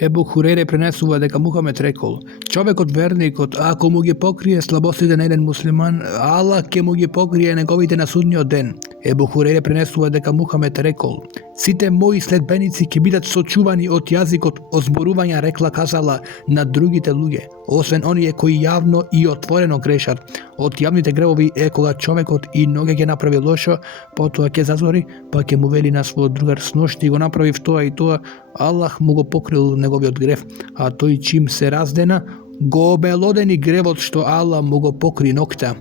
Ebu Hurere prenесува дека Мухамед рекол: човекот верникот, ако му ги покрие слабостите на еден муслиман, Аллах ќе му ги покрие неговите на судниот ден. Ебу Хурейре пренесува дека Мухамед рекол: сите мои следбеници ќе бидат сочувани од јазикот озборувања рекла казала на другите луѓе, освен оние кои јавно и отворено грешат. Од јавните гревови е кога човекот и ноге ќе направи лошо, потоа ќе зазори, па ќе му вели на својот другар: сношти го направив тоа и тоа, Аллах му го покрил неговиот грев, а тој чим се раздена, го обелодени гревот што Аллах му го покри нокта.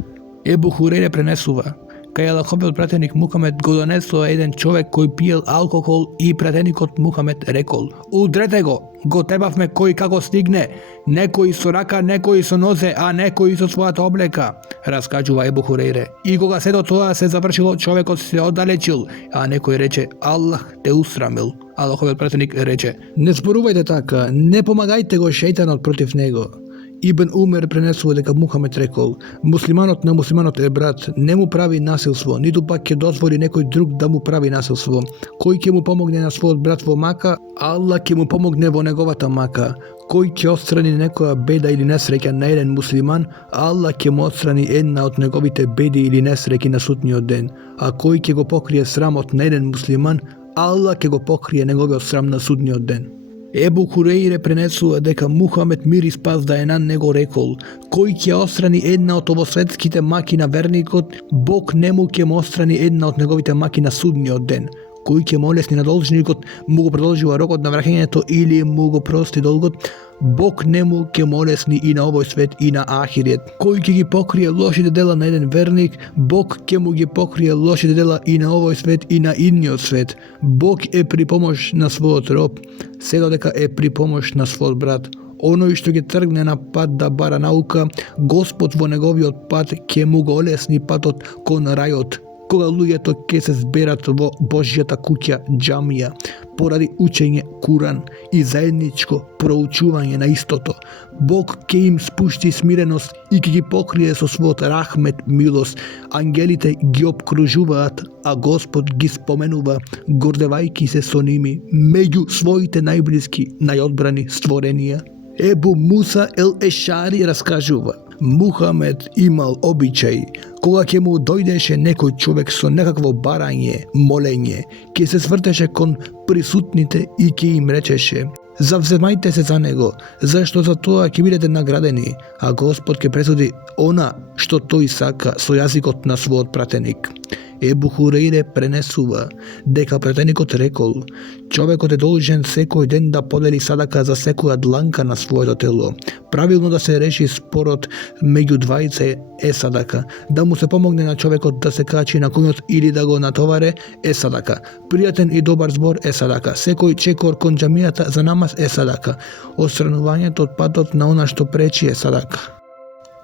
Ебу Хурейре пренесува: кај Аллаховиот пратеник Мухамед го донесува еден човек кој пиел алкохол и пратеникот Мухамед рекол: удрете го тебавме кој како стигне, некој со рака, некој со нозе, а некој со својата облека, раскажува Ебу Хурейре. И кога сето тоа се завршило, човекот се оддалечил, а некој рече: Аллах те усрамил. Аллаховиот пратеник рече: не зборувајте така, не помагајте го шејтанот против него. Ибн Умер пренесува дека Мухамед рекол: муслиманот на муслиманот е брат, не му прави насилство, ниту пак ќе дозволи некој друг да му прави насилство. Кој ќе му помогне на својот брат во мака, Аллах ќе му помогне во неговата мака. Кој ќе отстрани некоја беда или несреќа на еден муслиман, Аллах ќе му отстрани една од неговите беди или несреќи на судниот ден. А кој ќе го покрие срамот на еден муслиман, Аллах ќе го покрие неговиот срам на судниот ден. Ебу Хурейре пренесува дека Мухамед мир и спас да е на него рекол: кој ќе отстрани една од овосветските маки на верникот, Бог нему ќе му отстрани една од неговите маки на судниот ден. Кој ќе му олесни на должникот, му го продолжува рокот на враќањето или му го прости долгот, Бог нему ќе му олесни и на овој свет и на ахирет. Кој ќе ги покрие лошите дела на еден верник, Бог ќе му ги покрие лошите дела и на овој свет и на идниот свет. Бог е при помош на својот роб, се додека е при помош на својот брат. Оној што ќе тргне на пат да бара наука, Господ во неговиот пат ќе му го олесни патот кон рајот, кога луѓето ќе се зберат во Божјата куќа џамија, поради учење Куран и заедничко проучување на истото. Бог ќе им спушти смиреност и ќе ги покрие со својот рахмет милост. Ангелите ги обкружуваат, а Господ ги споменува, гордевајки се со ними, меѓу своите најблиски, најодбрани створенија. Ебу Муса ел Ешари раскажува: Мухамед имал обичај, кога ќе му дојдеше некој човек со некакво барање, молење, ќе се свртеше кон присутните и ќе им речеше: завземајте се за него, зашто за тоа ќе бидете наградени, а Господ ќе пресуди она што тој сака со јазикот на својот пратеник. Ебу Хурейре пренесува дека пратеникот рекол: човекот е должен секој ден да подели садака за секоја дланка на своето тело. Правилно да се реши спорот меѓу двајца е садака. Да му се помогне на човекот да се качи на конјот или да го натоваре е садака. Пријатен и добар збор е садака. Секој чекор кон џамијата за намаз е садака. Отстранувањето од патот на она што пречи е садака.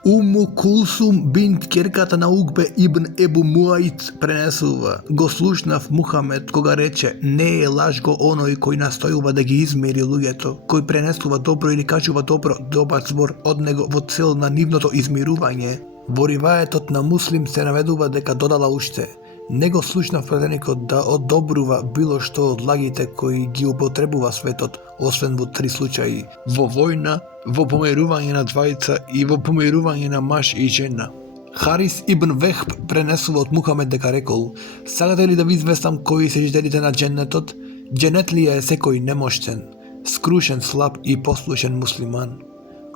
Уму Кулсум бинт керката на Угбе ибн Ебу Муаид пренесува: го слушнав Мухамед кога рече: не е лажго оној кој настојува да ги измери луѓето, кој пренесува добро или кажува добар збор од него во цел на нивното измирување. Во риваетот на Муслим се наведува дека додала уште: не го слушнав пратеникот да одобрува било што од лагите кои ги употребува светот, освен во 3 случаи: во војна, во помирување на двајца и во помирување на маж и жена. Харис ибн Вехб пренесува од Мухамед дека рекол: сакате ли да ви известам кои се жителите на дженнетот? Дженетлија е секој немоштен, скрушен, слаб и послушен муслиман.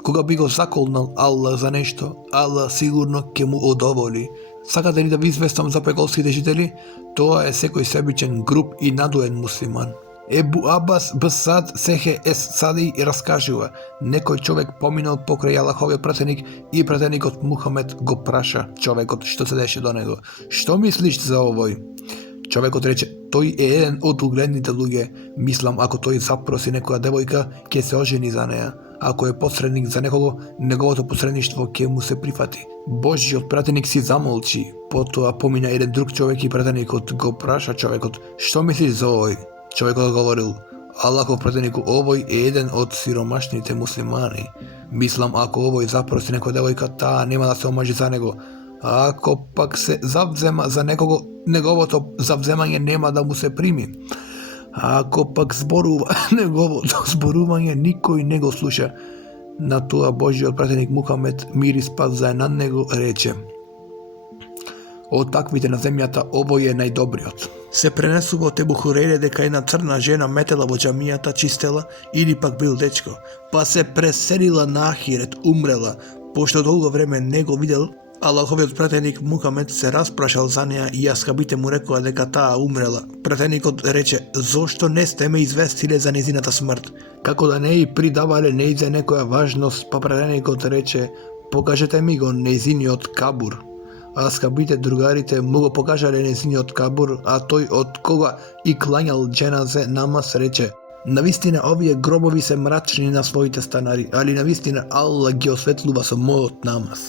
Кога би го заколнал Аллах за нешто, Аллах сигурно ќе му одоволи. Сакате ли да ви известам за пеколските жители? Тоа е секој себичен, груб и надуен муслиман. Ебу Абас Бсад Сехе Ес Сади раскажува: некој човек поминал покрај Аллаховиот пратеник и пратеникот Мухамед го праша човекот што се деше до него: што мислиш за овој? Човекот рече: тој е еден од угледните луѓе. Мислам, ако тој запроси некоја девојка, ќе се ожени за неа. Ако е посредник за некого, неговото посредништво ќе му се прифати. Божјиот пратеник си замолчи. Потоа помина еден друг човек и пратеникот го праша човекот: што мислиш за овој? Човекот говорил: Аллахов пратенику, овој е еден од сиромашните муслимани. Мислам, ако овој запроси некоја девојка, таа нема да се омажи за него. А ако пак се завзема за некого, неговото завземање нема да му се прими. A ako pak zborúva negovo to zborúvanie nikoj ne go sluša. Na to a Boží odpratenik Muhamed, mír i spás za na nego, reče: Otakvite na zemljata, ovo je najdobriot. Se prenesuvo te Buhurejre deka jedna crna žena metela vo džamijata čistela ili pak bil dečko, pa se preselila na ahiret, umrela, pošto dolgo vreme nego videl. Allahovi odpratenik Muhamed se rasprašal za neja i ashabite mu rekla deka ta umrela. Pratenikot reče: Zašto ne ste me izvestile za njezinata smrt? Kako da ne i pridavale nejze nekoja važnost, pa pratenikot reče: Pokažete mi go njezini od kabur. Ashabite drugarite mu go pokažale njezini od kabur, a toj od koga i klanjal dženaze namaz reče: Navistina ovije grobovi se mračni na svojite stanari, ali navistina Allah gi osvetluva sa mojot namaz.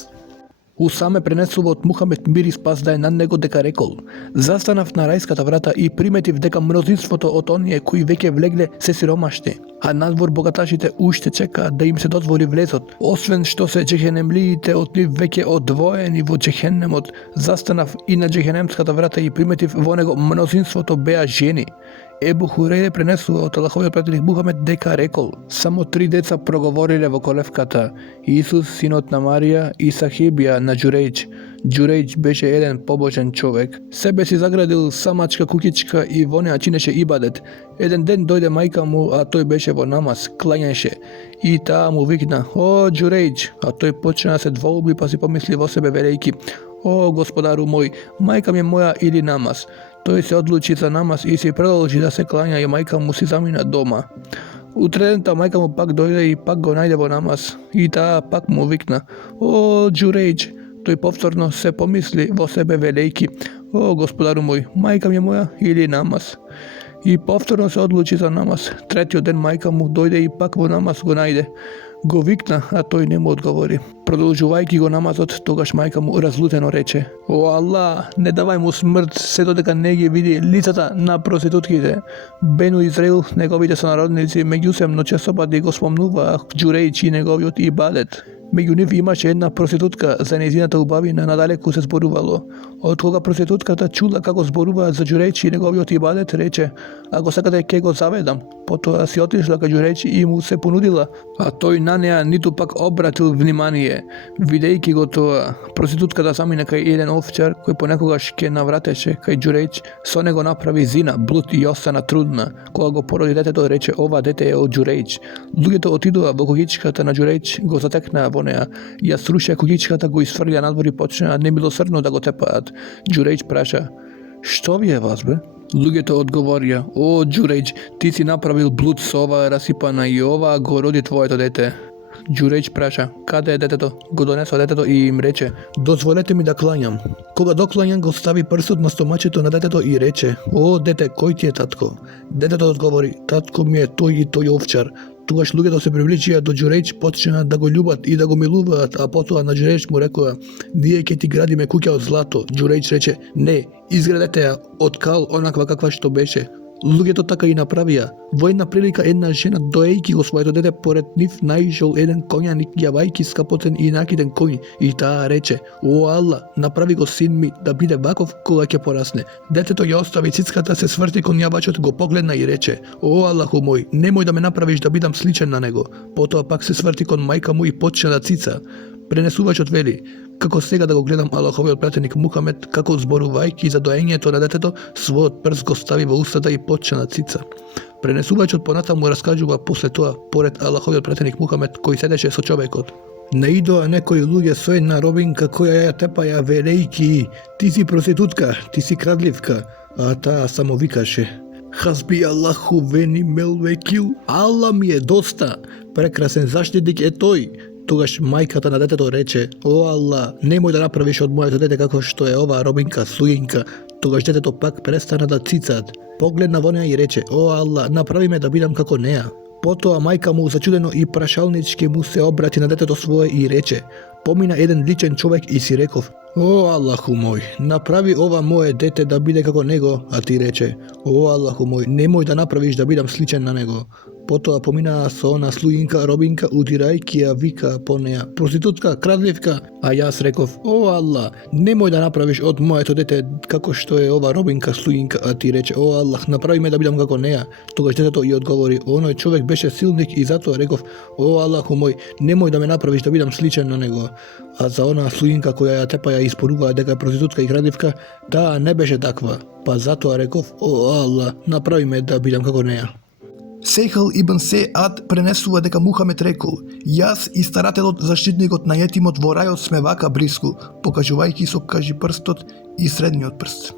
U same prenesuvo od Muhamed mir i spas da je na nego deka rekol: Zastanav na rajskata vrata i primetiv deka množinstvoto od onije koji veke vlegle se siromašni, a nadvor bogatašite ušte čeka da im se dozvoli vlezot. Osven što se džehennemlijite od njih veke odvojeni vo džehennem od zastanav i na džehennemskata vrata i primetiv vonego množinstvoto bea ženi. Ebu Hureyre prenesuo od Allahovi odpratenik Muhamed deka rekol: Samo 3 deca progovorile vo kolevkata, Isus, sinotna Marija i sahibija na Đurejč. Đurejč beše jedan pobožan čovek. Sebe si zagradil samačka kukička i vonea čineše ibadet. Jedan den dojde majka mu, a toj beše vo namaz, klanjaše. I ta mu vikna: O Đurejč, a toj počina se dvoubi pa si pomisli vo sebe veliki: O gospodaru moj, majka mi je moja ili namaz. Toj se odluči za namaz i si predloži da se klanja i majka mu si zamina doma. U trenutku majka mu pak dojde i pak go najde vo namaz. I ta pak mu vikna: O Đurejč, toj povtorno se pomisli vo sebe veliki: O gospodaru moj, majka mi je moja ili namaz. I povtorno se odluči za namaz. Tretio den majka mu dojde i pak vo namaz go najde. Go vikna, a toj ne mu odgovori. Продолжувайки го намазот, тогаш мајка му разлутено рече: О Аллах, не давај му смрт се додека не ги види лицата на проститутките. Бену Израил, неговите сонародници, меѓусебно чесопати го спомнуваа Џурейч и неговиот ибадет. Меѓу нив имаше една проститутка, за нејзината убавина надалеку се зборувало. Од кога проститутката чула како зборуваат за Џурейч и неговиот ибадет, рече: Ако сакате ќе го заведам. Потоа си отишла кај Џурейч и му се понудила, а тој на неа ниту пак обратил внимание. Видејќи го тоа, проститутката замина кај еден овчар кој понекогаш ќе навратеше кај Џурейч, со него направи зина, блуд и остана трудна. Кога го породи детето, рече: Ова дете е од Џурейч. Луѓето отидоа во куќичката на Џурейч, го затекнаа во неа. Ја срушија куќичката, го исфрлија надвор и почнаа немилосрдно да го тепаат. Џурейч праша: Што ви е вас, бе? Луѓето одговорија: О Џурейч, ти си направил блуд со оваа расипана и оваа го роди твоето дете. Џурейч праша: Каде е детето? Го донесо детето и им рече: Дозволете ми да кланјам. Кога докланјам, го стави прстот на стомачето на детето и рече: О дете, кој ти е татко? Детето одговори: Татко ми е тој и тој овчар. Тогаш луѓето се приближија до Џурейч, почнаа да го љубат и да го милуваат, а потоа на Џурейч му рекоа: Ние ќе ти градиме куќа од злато. Џурейч рече: Не, изградете ја од кал онаква каква што беше. Луѓето така и направија. Во една прилика една жена, доејќи го своето дете, поред нив наишол еден коњаник јавајќи скапоцен и накиден коњ, и таа рече: О Алла, направи го син ми да биде ваков кога ќе порасне. Детето ја остави цицката, се сврти кон јавачот, го погледна и рече: О Аллаху мој, немој да ме направиш да бидам сличен на него. Потоа пак се сврти кон мајка му и почна да цица. Пренесувачот вели: Како сега да го гледам Аллаховиот пратеник Мухамед, како зборувајќи за доењето на детето, својот прст го стави во устата и почна да цица. Пренесувачот понатаму раскажува после тоа, поред Аллаховиот пратеник Мухамед, кој седеше со човекот: Наидоа некои луѓе со една робинка која ја тепаја велејќи: Ти си проститутка, ти си крадливка, а таа само викаше: Хазби Аллаху вени мел векил, Алла ми е доста, прекрасен заштитник е тој. Тогаш мајката на детето рече: О Алла, немој да направиш од моето дете како што е оваа робинка, слугинка. Тогаш детето пак престана да цицаат. Погледна во неа и рече: О Алла, направи ме да бидам како неа. Потоа мајка му зачудено и прашалнички му се обрати на детето свое и рече: Помина еден личен човек и си реков: О Аллаху мој, направи ова мое дете да биде како него, а ти рече: О Аллаху мој, немој да направиш да бидам сличен на него. Потоа поминаа со она слугинка робинка удирајќи ја вика по неа: проститутка, крадливка. А јас реков: о Аллах, немој да направиш од моето дете како што е ова робинка слугинка. А ти рече: о Аллах, направи ме да бидам како неа. Тогаш детето и одговори: оној човек беше силник и затоа реков: о Аллаху мој, немој да ме направиш да бидам сличен на него. А за она слугинка која ја тепа ја испоруваа дека е проститутка и крадливка, таа не беше таква. Па затоа реков: о Аллах, направи ме да бидам како неа. Сехал ибн Сеад пренесува дека Мухамед рекол: јас и старателот заштитникот на јетимот во рајот сме вака блиску, покажувајќи со кажипрстот и средниот прст.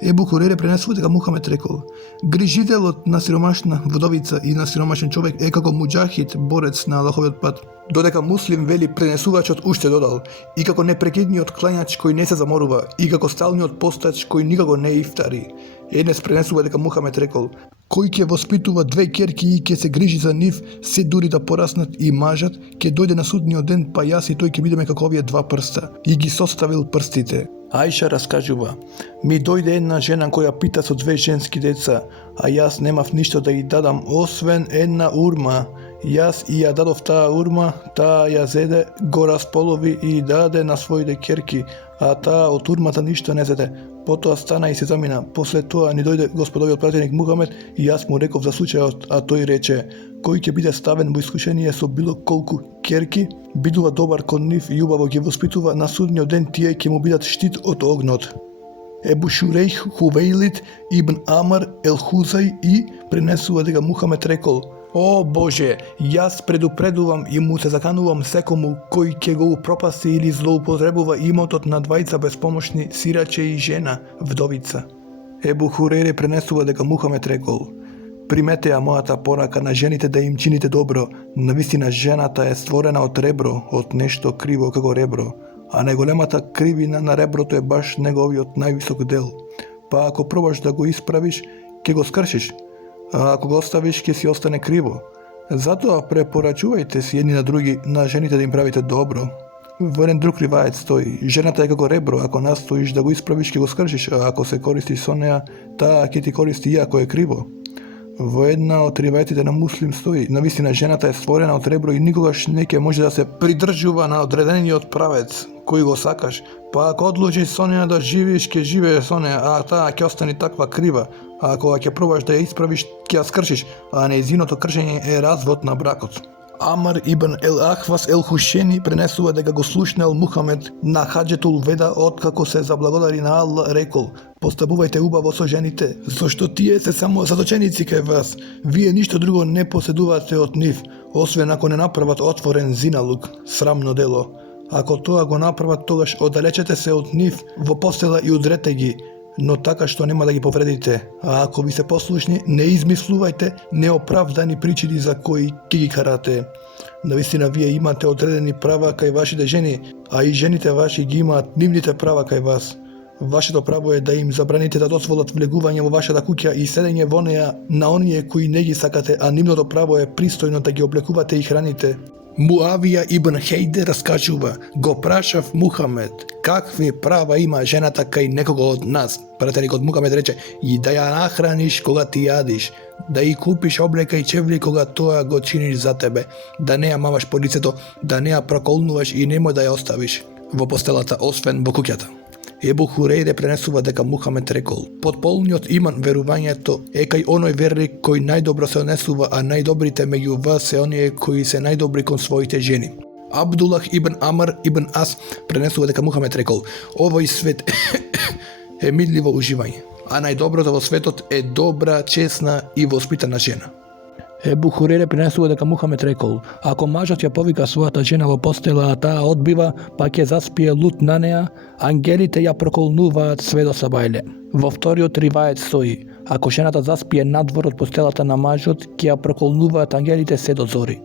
Ебу Хурейре пренесува дека Мухамед рекол: грижителот на сиромашна вдовица и на сиромашен човек е како муџахид, борец на Аллаховиот пат. Додека Муслим вели пренесувачот уште додал: и како непрекидниот клањач кој не се заморува, и како сталниот постач кој никако не ифтари. Енес пренесува дека Мухамед рекол: кој ќе воспитува две ќерки и ќе се грижи за нив, се дури да пораснат и мажат, ќе дојде на судниот ден, па јас и тој ќе бидеме како овие два прста. И ги составил прстите. Ајша раскажува: ми дојде една жена која пита со две женски деца, а јас немав ништо да ја дадам освен една урма. Јас и ја дадов таа урма, таа ја зеде, го располови и даде на своите ќерки, а таа од урмата ништо не зеде. Потоа стана и се замина. После тоа ни дојде господовиот пратеник Мухамед и јас му реков за случајот, а тој рече: кој ќе биде ставен во искушение со било колку ќерки, бидува добар кон нив и убаво ги воспитува, на судниот ден тие ќе му бидат штит од огнот. Ебу Шурейх Хувейлид ибн Амар ел Хузај и пренесува дека Мухамед рекол: о Боже, јас предупредувам и му се заканувам секому кој ќе го упропасти или злоупотребува имотот на двајца безпомошни, сираче и жена, вдовица. Ебу Хурейре пренесува дека Мухамед рекол: примете ја мојата порака на жените да им чините добро. Навистина жената е створена од ребро, од нешто криво како ребро, а најголемата кривина на реброто е баш неговиот највисок дел. Па ако пробаш да го исправиш, ќе го скршиш, а ако го оставиш, ќе си остане криво. Затоа препорачувајте си едни на други, на жените да им правите добро. Во еден друг ривајет стои: жената е како ребро, ако настоиш да го исправиш, ќе го скршиш, а ако се користиш со неа, таа ќе ти користи иако е криво. Во една од ривајетите на Муслим стои: навистина жената е створена од ребро и никогаш не ќе може да се придржува на одредениот правец кој го сакаш. Па ако одлучиш со неа да живееш, ќе живееш со неа, а таа ќе остане таква крива. А ако ќе пробаш да ја исправиш, ќе ја скршиш, а нејзиното кршење е развод на бракот. Амар ибн ел Ахвас ел Хушени пренесува дека го слушнал Мухамед на хаџетул веда откако се заблагодари на Аллах рекол: постапувајте убаво со жените, зашто тие се само заточеници кај вас. Вие ништо друго не поседувате од нив, освен ако не направат отворен зиналук, срамно дело. Ако тоа го направат, тогаш оддалечете се од нив во постела и удрете ги, но така што нема да ги повредите. А ако ви се послушни, не измислувајте неоправдани причини за кои ќе ги карате. Навистина вие имате одредени права кај вашите жени, а и жените ваши ги имаат нивните права кај вас. Вашето право е да им забраните да дозволат влегување во вашата куќа и седење во неа на оние кои не ги сакате, а нивното право е пристојно да ги облекувате и храните. Муавија ибн Хейде раскажува: го прашав Мухамед какви права има жената кај некого од нас. Пратеникот Мухамед рече: и да ја нахраниш кога ти јадиш, да ја купиш облека и чевли кога тоа го чиниш за тебе, да не ја маваш по лицето, да не ја проколнуваш и немој да ја оставиш во постелата, освен во куќата. Ебу Хурейре пренесува дека Мухамед рекол: потполниот иман верувањето е кај оној верник кој најдобро се однесува, а најдобрите меѓу вас се оние кои се најдобри кон своите жени. Абдулах ибн Амар ибн Ас пренесува дека Мухамед рекол: овој свет е мирливо уживање, а најдоброто во светот е добра, чесна и воспитана жена. Ебу Хурейре пренесува дека Мухамед рекол: ако мажот ја повика својата жена во постела, а таа одбива, па ќе заспие лут на неа, ангелите ја проколнуваат све до сабајле. Во вториот ривајет стои: ако жената заспие надвор од постелата на мажот, ќе ја проколнуваат ангелите се до зори.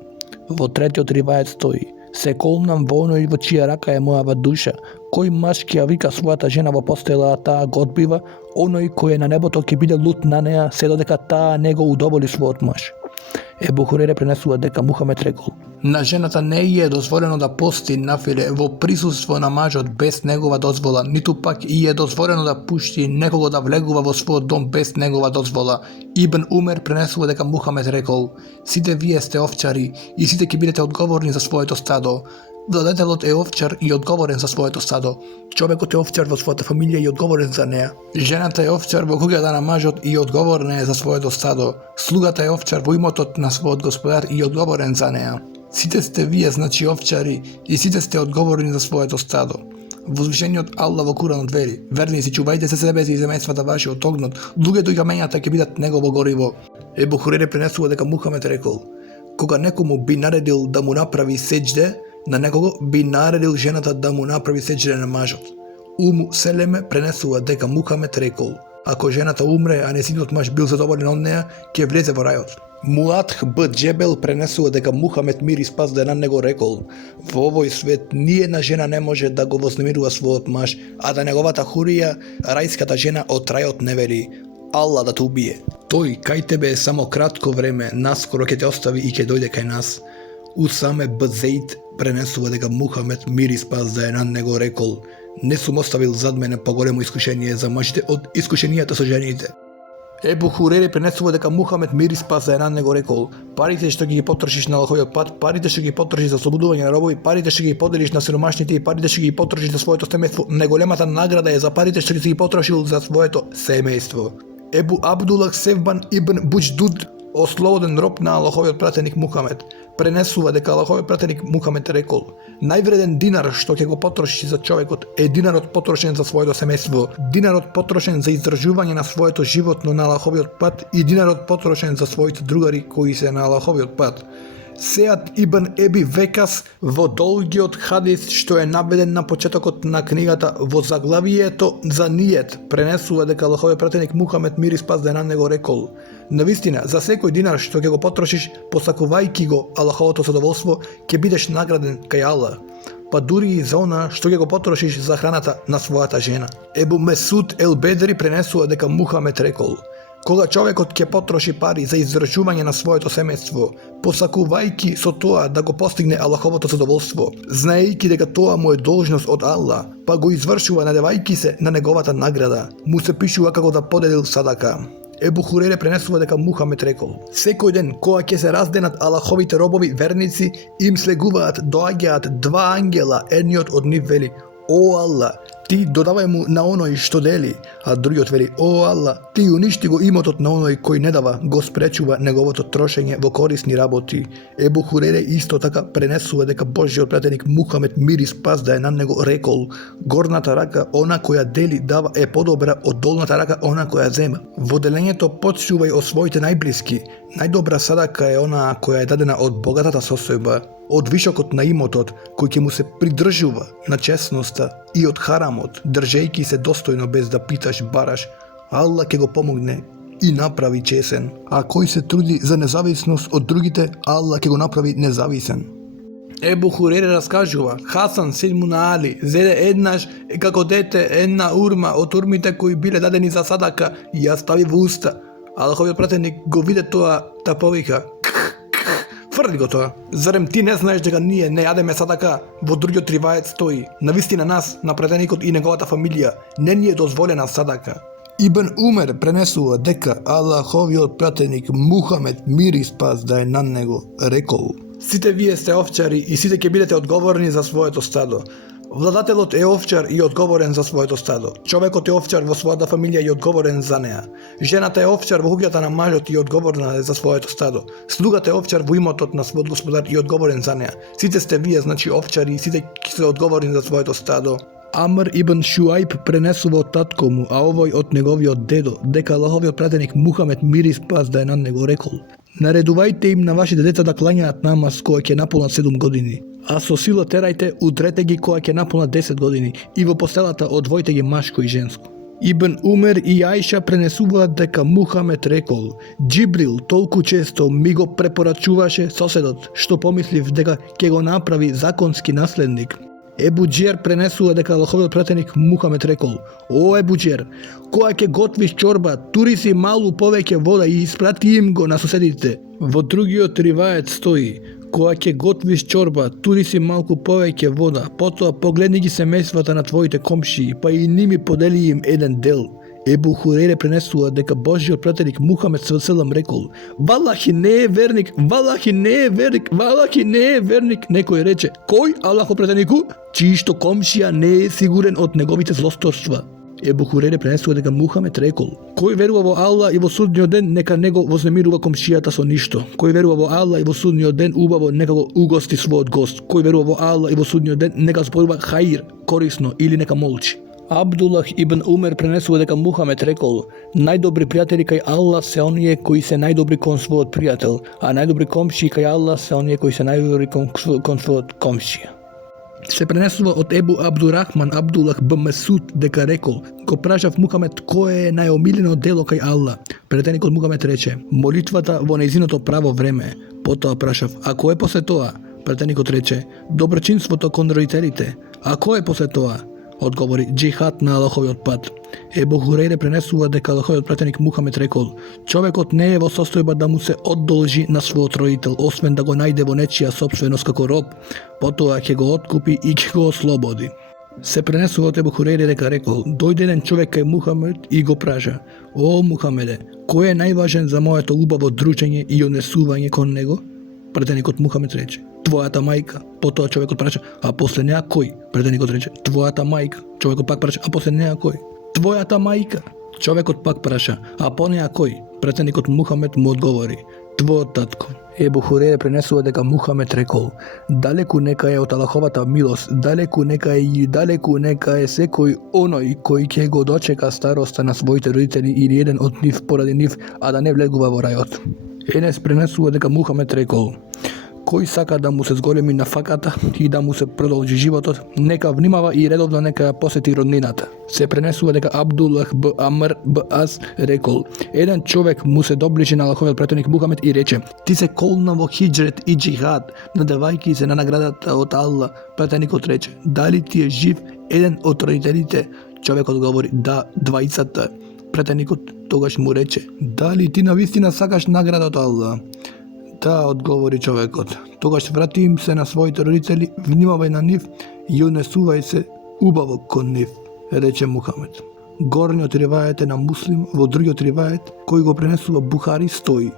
Во третиот ривајет стои: се колнам во оној во чија рака е мојава душа, кој маж ќе ја вика својата жена во постела, а таа го одбива, оној кој е на небото ќе биде лут на неа се додека таа не го удоволи својот маж. Ебу Хурейре пренесува дека Мухамед рекол: На жената не е дозволено да пости нафиле во присуство на мажот без негова дозвола, ниту пак и е дозволено да пушти некого да влегува во својот дом без негова дозвола. Ибн Умер пренесува дека Мухамед рекол: сите вие сте овчари и сите ќе бидете одговорни за своето стадо. Владетелот е овчар и одговорен за своето стадо. Човекот е овчар во својата фамилија и одговорен за неа. Жената е овчар во куќата на мажот и одговорна е за своето стадо. Слугата е овчар во имотот на својот господар и одговорен за неа. Сите сте вие, значи овчари, и сите сте одговорни за своето стадо. Возвишениот Аллах во Куранот вели: верници, чувајте се себеси и семејствата ваши од огнот, луѓето и камењата ќе бидат негово гориво. Ебу Хурере пренесува дека Мухамед рекол: кога некому би наредил да му направи сеџде, на некого би наредил жената да му направи сеџде на мажот. Селеме пренесува дека Мухамед рекол: ако жената умре, а несиниот маж бил задоволен од неа, ќе влезе во рајот. Муадх Б. Джебел пренесува дека Мухамед мир и спас да на него рекол: во овој свет ниедна жена не може да го вознемирува својот маж, а да неговата хурија, рајската жена од рајот не вели: Аллах да те убие. Тој кај тебе е само кратко време, наскоро ќе те остави и ќе дојде кај нас. Усаме Б. Зейд пренесува дека Мухамед мир и спас да на него рекол: не сум оставил зад мене поголемо искушение за мажите од искушенијата со жените. Ебу Хурере пренесува дека Мухамед мир и спас да на него рекол: парите што ги потрошиш на Аллаховиот пат, парите што ги потрошиш за слободување на робови, парите што ги поделиш на сиромашните и парите што ги потрошиш за своето семејство, најголемата награда е за парите што ги потрошил за своето семејство. Ебу Абдулах Севбан ибн Буџдуд, ослободен роб на Аллаховиот пратеник Мухамед, пренесува дека Аллаховиот пратеник Мухамед рекол: највреден динар што ќе го потроши за човекот е динарот потрошен за своето семејство, динарот потрошен за издржување на своето животно на Аллаховиот пат и динарот потрошен за своите другари кои се на Аллаховиот пат. Сеат ибн Еби Векас во долгиот хадис што е наведен на почетокот на книгата во заглавието за ниет пренесува дека Аллаховиот пратеник Мухамед мир и спас да на него рекол: навистина, за секој динар што ќе го потрошиш, посакувајќи го Аллаховото задоволство, ќе бидеш награден кај Аллах, па дури и за она што ќе го потрошиш за храната на својата жена. Ебу Месуд Ел Бедри пренесува дека Мухамед рекол: кога човекот ќе потроши пари за издржување на своето семејство, посакувајќи со тоа да го постигне Аллаховото задоволство, знаејќи дека тоа му е должност од Аллах, па го извршува надевајќи се на неговата награда, му се пишува како да поделил садака. Ебу Хурере пренесува дека Мухамед рекол: секој ден кога ќе се разденат Аллаховите робови верници, им слегуваат, доаѓаат два ангела, едниот од нив вели: о Аллах, ти додавај му на оној што дели, а другиот вели: о Аллах, ти уништи го имотот на оној кој не дава, го спречува неговото трошење во корисни работи. Ебу Хурере исто така пренесува дека Божјиот пратеник Мухамед мир и спас да на него рекол: горната рака, она која дели дава, е подобра од долната рака, она која зема. Во делењето почувај о своите најблиски. Најдобра садака е она која е дадена од богатата состојба, од вишокот на имотот кој ќе му се придржува на честноста и од харамот, држејќи се достојно без да питаш, бараш. Аллах ќе го помогне и направи чесен, а кој се труди за независност од другите, Аллах ќе го направи независен. Ебу Хурере раскажува: Хасан син му на Али зеде еднаш како дете една урма од урмите кои биле дадени за садака и ја стави во уста. Аллаховиот пратеник го виде тоа, та повика: фрли го тоа. Зарем ти не знаеш дека ние не јадеме садака? Во другиот ривајет стои: навистина нас, на пратеникот и неговата фамилија, не ни е дозволена садака. Ибн Умер пренесува дека Аллаховиот пратеник Мухамед мир и спас да на него рекол: сите вие сте овчари и сите ќе бидете одговорни за своето стадо. Владателот е овчар и одговорен за своето стадо. Човекот е овчар во својата фамилија и одговорен за неа. Жената е овчар во куќата на мажот и одговорна е за своето стадо. Слугата е овчар во имотот на својот господар и одговорен за неа. Сите сте вие, значи овчари, и сите се одговорни за своето стадо. Амр ибн Шуајб пренесува од татко му, а овој од неговиот дедо, дека Аллаховиот пратеник Мухамед мир и спас да на него рекол: наредувајте им на вашите деца да клањаат намаз кога ќе наполнат 7 години, а со сила терајте, удрете ги кога ќе наполнат 10 години и во постелата одвојте ги машко и женско. Ибн Умер и Ајша пренесуваат дека Мухамед рекол: Џибрил толку често ми го препорачуваше соседот, што помислив дека ќе го направи законски наследник. Ебу Џер пренесува дека Аллаховиот пратеник Мухамед рекол: о Ебу Џер, кога ќе готвиш чорба, тури си малу повеќе вода и испрати им го на соседите. Во другиот ривајет стои: Кога ќе готвиш чорба, тури си малку повеќе вода, потоа погледни ги семејствата на твоите комшии, па и ними подели им еден дел. Ебу Хурейре пренесува дека Божјиот пратеник Мухамед ﷺ рекол: Валахи не е верник, Валахи не е верник, Валахи не е верник. Некој рече: Кој Аллахов пратенику? Чијшто комшија не е сигурен од неговите злосторства. Ебу Хурейре пренесува дека Мухамед рекол: Кој верува во Алла и во судниот ден, нека него вознемирува комшијата со ништо. Кој верува во Алла и во судниот ден, убаво нека го угости својот гост. Кој верува во Алла и во судниот ден, нека зборува хаир, корисно или нека молчи. Абдулах ибн Умер пренесува дека Мухамед рекол: Најдобри пријатели кај Алла се оние кои се најдобри кон својот пријател, а најдобри комшии кај Алла се оние кои се најдобри кон својот комшија. Се пренесува од Ебу Абдурахман Абдулах б Месуд дека рекол: Го прашав Мухамед кое е најомилено дело кај Алла. Претеникот Мухамед рече: Молитвата во нејзиното право време. Потоа прашав: А кое после тоа? Претеникот рече: Доброчинството кон родителите. А кое после тоа? Одговори: Джихад на Аллаховиот пат. Ебу Хурейре пренесува дека Аллаховиот пратеник Мухамед рекол: Човекот не е во состојба да му се одолжи на својот родител, освен да го најде во нечија сопственост како роб, потоа ќе го откупи и ќе го ослободи. Се пренесува од Ебу Хурейре дека рекол: Дојде еден човек кај Мухамед и го праша: О Мухамеде, кој е најважен за моето убаво дружење и однесување кон него? Пратеникот Мухамед рече: Твојата мајка. Потоа човекот праша: А после неа кој? Пратеникот рече: Твојата мајка. Човекот пак праша: А после неа кој? Твојата мајка. Човекот пак праша: А по неа кој? Пратеникот Мухамед му одговори: Твојот татко. Ебу Хурейре пренесува дека Мухамед рекол: Далеку нека е од Аллаховата милост, далеку нека е секој оној кој ќе го дочека староста на своите родители или еден од нив поради нив, а да не влегува во рајот. Енес пренесува дека Мухамед рекол: Кој сака да му се зголеми на факата и да му се продолжи животот, нека внимава и редовно нека ја посети роднината. Се пренесува дека Абдулах б Амр б Ас рекол: Еден човек му се доближи на Аллаховиот пратеник Мухамед и рече: Ти се колна во хиџрет и джихад, надевајќи се на наградата од Алла. Пратеникот рече: Дали ти е жив еден од родителите? Човекот говори: Да, двајцата. Пратеникот тогаш му рече: Дали ти навистина сакаш награда од Алла? Да, одговори човекот. Тогаш врати им се на своите родители, внимавај на нив и однесувај се убаво кон нив, рече Мухамед. Горниот ривајет е на Муслим, во другиот ривајет, кој го пренесува Бухари, стои: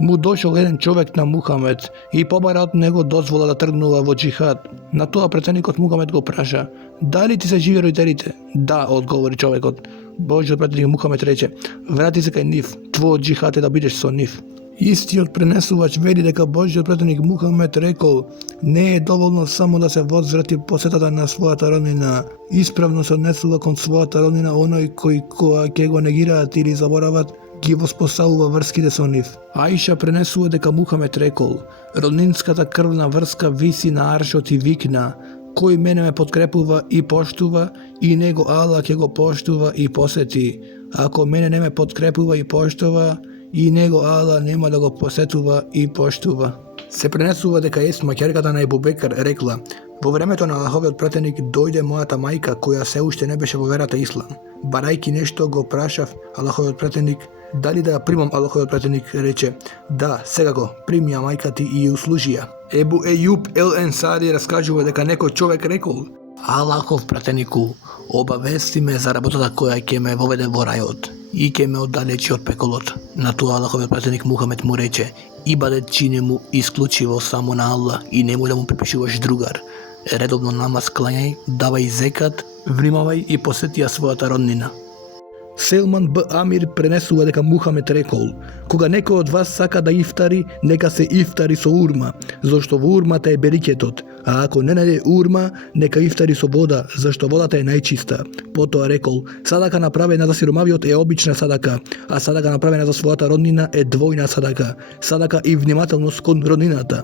Му дошол еден човек на Мухамед и побара од него дозвола да тргнува во джихад. На тоа пратеникот Мухамед го праша: Дали ти се живи родителите? Да, одговори човекот. Божјиот пратеник Мухамед рече: Врати се кај нив, твојот джихад е да бидеш со нив. Истиот пренесувач вели дека Божјиот пратеник Мухамед рекол: Не е доволно само да се возврати посетата на својата роднина. Исправно се однесува кон својата роднина оној кој кога ќе го негираат или заборават, ги воспоставува врските со нив. Аиша пренесува дека Мухамед рекол: Роднинската крвна врска виси на аршот и викна: Кој мене ме подкрепува и поштува, и него Алла ќе го поштува и посети. Ако мене не ме подкрепува и поштува, и него Алла нема да го посетува и поштува. Се пренесува дека Есма, ќерката на Ебу Бекр, рекла: Во времето на Аллаховиот пратеник дојде мојата мајка која се уште не беше во верата Ислам. Барајки нешто го прашав Аллаховиот пратеник дали да ја примам. Аллаховиот пратеник рече: Да, секако, прими ја мајка ти и услужи ја. Ебу Ејуб ел Енсари раскажува дека некој човек рекол: Аллахов пратенику, обавести ме за работата која ќе ме воведе во рајот и ќе ме оддалечи од пеколот. На тоа Аллаховиот пратеник Мухамед му рече: Ибадет чини му исклучиво само на Алла и немој да му припишуваш другар. Редовно намаз клањај, давај зекат, внимавај и посети ја својата роднина. Селман б Амир пренесува дека Мухамед рекол: Кога некој од вас сака да ифтари, нека се ифтари со урма, зашто во урмата е берикетот, а ако не најде урма, нека ифтари со вода, зашто водата е најчиста. Потоа рекол: Садака направена за сиромавиот е обична садака, а садака направена за својата роднина е двојна садака, садака и внимателност кон роднината.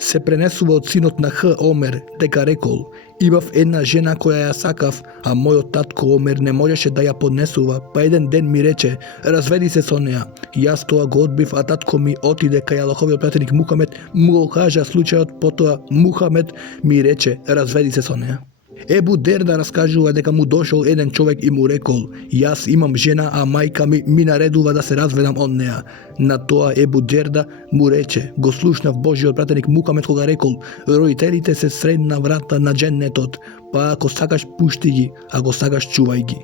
Се пренесува од синот на Х. Омер дека рекол: Имав една жена која ја сакав, а мојот татко Омер не можеше да ја поднесува, па еден ден ми рече: Разведи се со неа. Јас тоа го одбив, а татко ми отиде кај Аллаховиот пратеник Мухамед, му го кажа случајот, потоа Мухамед ми рече: Разведи се со неа. Ебу Дерда раскажува дека му дошол еден човек и му рекол: "Јас имам жена, а мајка ми наредува да се разведам од неа." На тоа Ебу Дерда му рече: "Го слушнав Божиот пратеник Мухамед кога рекол: родителите се средна врата на џеннетот, па ако сакаш пушти ги, ако сакаш чувај ги."